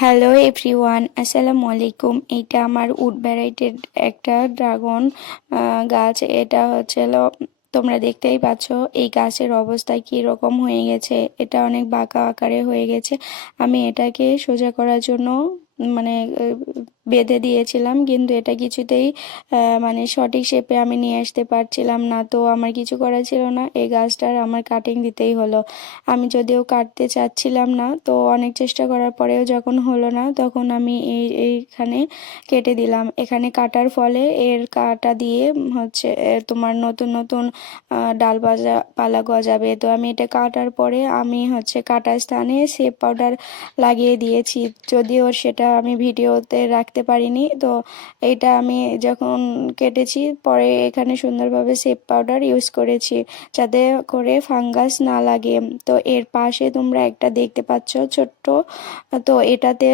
Hello everyone, আসসালামু আলাইকুম। এইটা আমার উড ভ্যারাইটির একটা ড্রাগন গাছ। এটা তোমরা দেখতেই পাচ্ছ এই গাছের অবস্থা কি রকম হয়ে গেছে। এটা অনেক বাঁকা আকারে হয়ে গেছে। আমি এটাকে সোজা করার জন্য মানে বেঁধে দিয়েছিলাম, কিন্তু এটা কিছুতেই মানে সঠিক শেপে আমি নিয়ে আসতে পারছিলাম না। তো আমার কিছু করার ছিল না, এই গাছটার আমার কাটিং দিতেই হলো। আমি যদিও কাটতে চাচ্ছিলাম না, তো অনেক চেষ্টা করার পরেও যখন হলো না, তখন আমি এইখানে কেটে দিলাম। এখানে কাটার ফলে এর কাটা দিয়ে তোমার নতুন নতুন ডাল পালা গজাবে। তো আমি এটা কাটার পরে আমি কাটা স্থানে সেপ পাউডার লাগিয়ে দিয়েছি, যদিও সেটা আমি ভিডিওতে রাখতে পারিনি। তো এটা আমি যখন কেটেছি পরে এখানে সুন্দরভাবে সেপ পাউডার ইউজ করেছি, যাতে করে ফাঙ্গাস না লাগে। তো এর পাশে তোমরা একটা দেখতে পাচ্ছ ছোট্ট, তো এটাতে